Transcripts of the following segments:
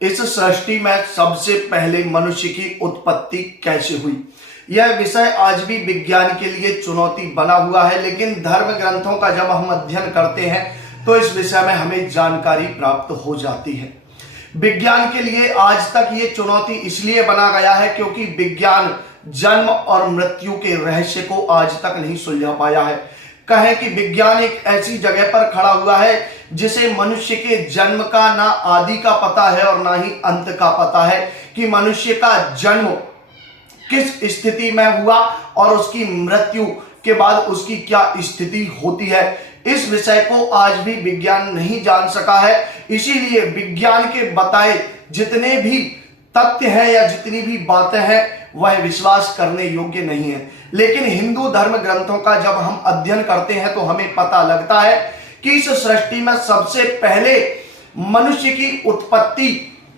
इस सृष्टि में सबसे पहले मनुष्य की उत्पत्ति कैसे हुई। यह विषय आज भी विज्ञान के लिए चुनौती बना हुआ है, लेकिन धर्म ग्रंथों का जब हम अध्ययन करते हैं तो इस विषय में हमें जानकारी प्राप्त हो जाती है। विज्ञान के लिए आज तक ये चुनौती इसलिए बना गया है क्योंकि विज्ञान जन्म और मृत्यु के रहस्य को आज तक नहीं सुलझा पाया है। कहें कि विज्ञान एक ऐसी जगह पर खड़ा हुआ है जिसे मनुष्य के जन्म का ना आदि का पता है और ना ही अंत का पता है, कि मनुष्य का जन्म किस स्थिति में हुआ और उसकी मृत्यु के बाद उसकी क्या स्थिति होती है। इस विषय को आज भी विज्ञान नहीं जान सका है। इसीलिए विज्ञान के बताए जितने भी तथ्य हैं या जितनी भी बातें हैं वह विश्वास करने योग्य नहीं है। लेकिन हिंदू धर्म ग्रंथों का जब हम अध्ययन करते हैं तो हमें पता लगता है कि इस सृष्टि में सबसे पहले मनुष्य की उत्पत्ति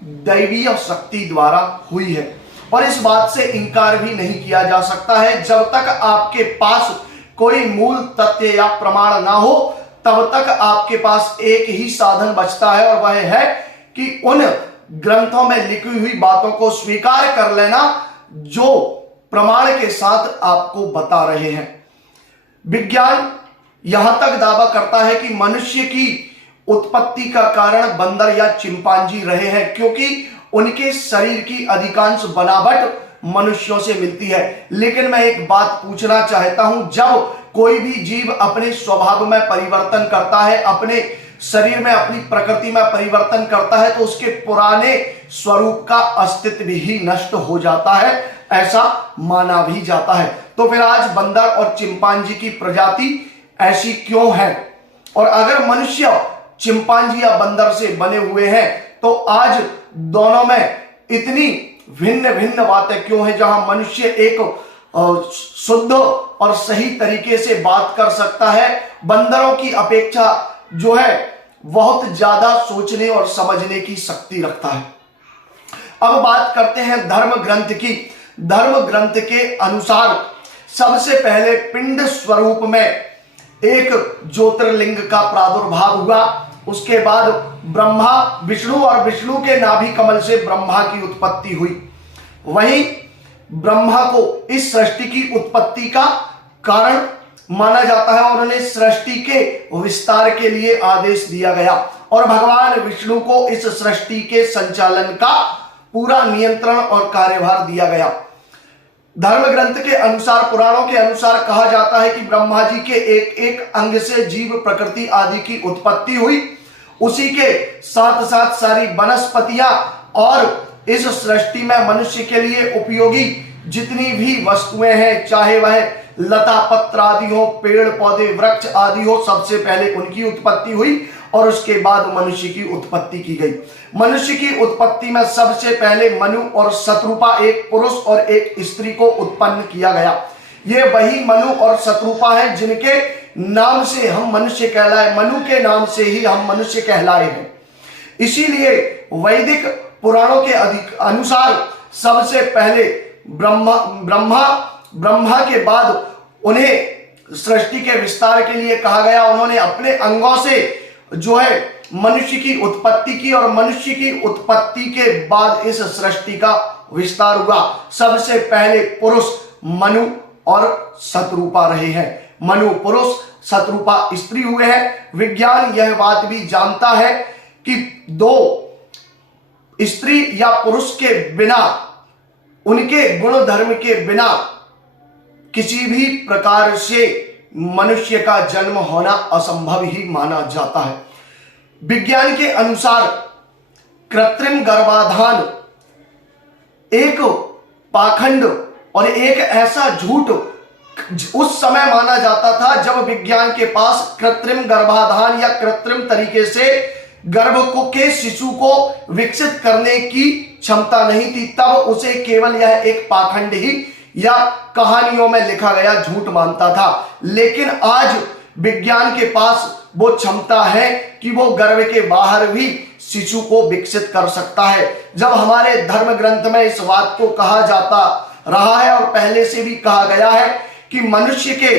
दैवीय शक्ति द्वारा हुई है, और इस बात से इनकार भी नहीं किया जा सकता है। जब तक आपके पास कोई मूल तथ्य या प्रमाण ना हो तब तक आपके पास एक ही साधन बचता है, और वह है कि उन ग्रंथों में लिखी हुई बातों को स्वीकार कर लेना जो प्रमाण के साथ आपको बता रहे हैं। विज्ञान यहां तक दावा करता है कि मनुष्य की उत्पत्ति का कारण बंदर या चिंपांजी रहे हैं, क्योंकि उनके शरीर की अधिकांश बनावट मनुष्यों से मिलती है। लेकिन मैं एक बात पूछना चाहता हूं, जब कोई भी जीव अपने स्वभाव में परिवर्तन करता है, अपने शरीर में, अपनी प्रकृति में परिवर्तन करता है, तो उसके पुराने स्वरूप का अस्तित्व ही नष्ट हो जाता है, ऐसा माना भी जाता है। तो फिर आज बंदर और चिंपांजी की प्रजाति ऐसी क्यों है, और अगर मनुष्य चिंपांजी या बंदर से बने हुए हैं तो आज दोनों में इतनी भिन्न भिन्न बातें क्यों हैं। जहां मनुष्य एक शुद्ध और सही तरीके से बात कर सकता है, बंदरों की अपेक्षा जो है बहुत ज्यादा सोचने और समझने की शक्ति रखता है। अब बात करते हैं धर्म ग्रंथ की। धर्म ग्रंथ के अनुसार सबसे पहले पिंड स्वरूप में एक ज्योतिर्लिंग का प्रादुर्भाव हुआ। उसके बाद ब्रह्मा, विष्णु और विष्णु के नाभि कमल से ब्रह्मा की उत्पत्ति हुई। वहीं ब्रह्मा को इस सृष्टि की उत्पत्ति का कारण माना जाता है और उन्हें सृष्टि के विस्तार के लिए आदेश दिया गया, और भगवान विष्णु को इस सृष्टि के संचालन का पूरा नियंत्रण और कार्यभार दिया गया। धर्म ग्रंथ के अनुसार, पुराणों के अनुसार कहा जाता है कि ब्रह्मा जी के एक एक अंग से जीव, प्रकृति आदि की उत्पत्ति हुई। उसी के साथ साथ सारी वनस्पतियां और इस सृष्टि में मनुष्य के लिए उपयोगी जितनी भी वस्तुएं हैं, चाहे वह लता पत्र आदि हो, पेड़ पौधे वृक्ष आदि हो, सबसे पहले उनकी उत्पत्ति हुई और उसके बाद मनुष्य की उत्पत्ति की गई। मनुष्य की उत्पत्ति में सबसे पहले मनु और शत्रुपा, एक पुरुष और एक स्त्री को उत्पन्न किया गया। ये वही मनु और शत्रुपा है जिनके नाम से हम मनुष्य कहलाए, मनु के नाम से ही हम मनुष्य कहलाए हैं। इसीलिए वैदिक पुराणों के अनुसार सबसे पहले ब्रह्मा के बाद उन्हें सृष्टि के विस्तार के लिए कहा गया। उन्होंने अपने अंगों से जो है मनुष्य की उत्पत्ति की, और मनुष्य की उत्पत्ति के बाद इस सृष्टि का विस्तार हुआ। सबसे पहले पुरुष मनु और शत्रुपा रहे हैं। मनु पुरुष, शत्रुपा स्त्री हुए हैं। विज्ञान यह बात भी जानता है कि दो स्त्री या पुरुष के बिना, उनके गुण धर्म के बिना किसी भी प्रकार से मनुष्य का जन्म होना असंभव ही माना जाता है। विज्ञान के अनुसार कृत्रिम गर्भाधान एक पाखंड और एक ऐसा झूठ उस समय माना जाता था जब विज्ञान के पास कृत्रिम गर्भाधान या कृत्रिम तरीके से गर्भ को के शिशु को विकसित करने की क्षमता नहीं थी। तब उसे केवल यह एक पाखंड ही या कहानियों में लिखा गया झूठ मानता था। लेकिन आज विज्ञान के पास वो क्षमता है कि वो गर्भ के बाहर भी शिशु को विकसित कर सकता है। जब हमारे धर्म ग्रंथ में इस बात को कहा जाता रहा है और पहले से भी कहा गया है कि मनुष्य के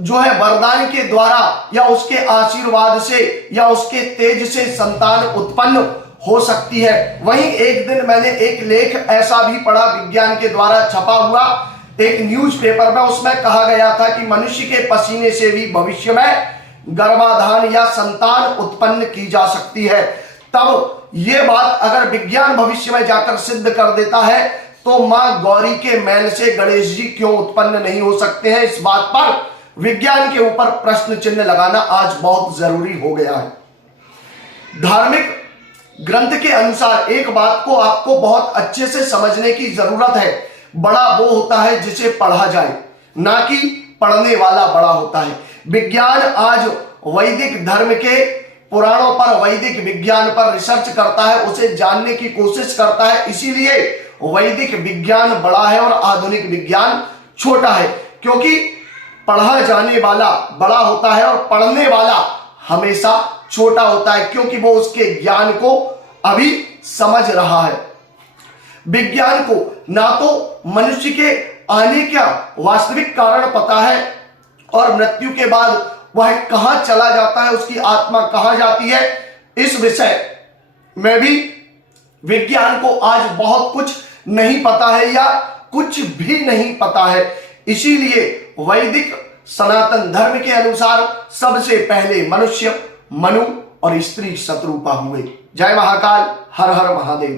जो है वरदान के द्वारा या उसके आशीर्वाद से या उसके तेज से संतान उत्पन्न हो सकती है। वहीं एक दिन मैंने एक लेख ऐसा भी पढ़ा विज्ञान के द्वारा छपा हुआ एक न्यूज़पेपर में, उसमें कहा गया था कि मनुष्य के पसीने से भी भविष्य में गर्भाधान या संतान उत्पन्न की जा सकती है। तब ये बात अगर विज्ञान भविष्य में जाकर सिद्ध कर देता है तो मां गौरी के मैल से गणेश जी क्यों उत्पन्न नहीं हो सकते हैं, इस बात पर विज्ञान के ऊपर प्रश्न चिन्ह लगाना आज बहुत जरूरी हो गया है। धार्मिक ग्रंथ के अनुसार एक बात को आपको बहुत अच्छे से समझने की जरूरत है, बड़ा वो होता है जिसे पढ़ा जाए, ना कि पढ़ने वाला बड़ा होता है। विज्ञान आज वैदिक धर्म के पुराणों पर, वैदिक विज्ञान पर रिसर्च करता है, उसे जानने की कोशिश करता है। इसीलिए वैदिक विज्ञान बड़ा है और आधुनिक विज्ञान छोटा है, क्योंकि पढ़ा जाने वाला बड़ा होता है और पढ़ने वाला हमेशा छोटा होता है, क्योंकि वो उसके ज्ञान को अभी समझ रहा है। विज्ञान को ना तो मनुष्य के आने का वास्तविक कारण पता है और मृत्यु के बाद वह कहां चला जाता है, उसकी आत्मा कहां जाती है, इस विषय में भी विज्ञान को आज बहुत कुछ नहीं पता है या कुछ भी नहीं पता है। इसीलिए वैदिक सनातन धर्म के अनुसार सबसे पहले मनुष्य मनु और स्त्री शत्रुपा हुए। जय महाकाल, हर हर महादेव।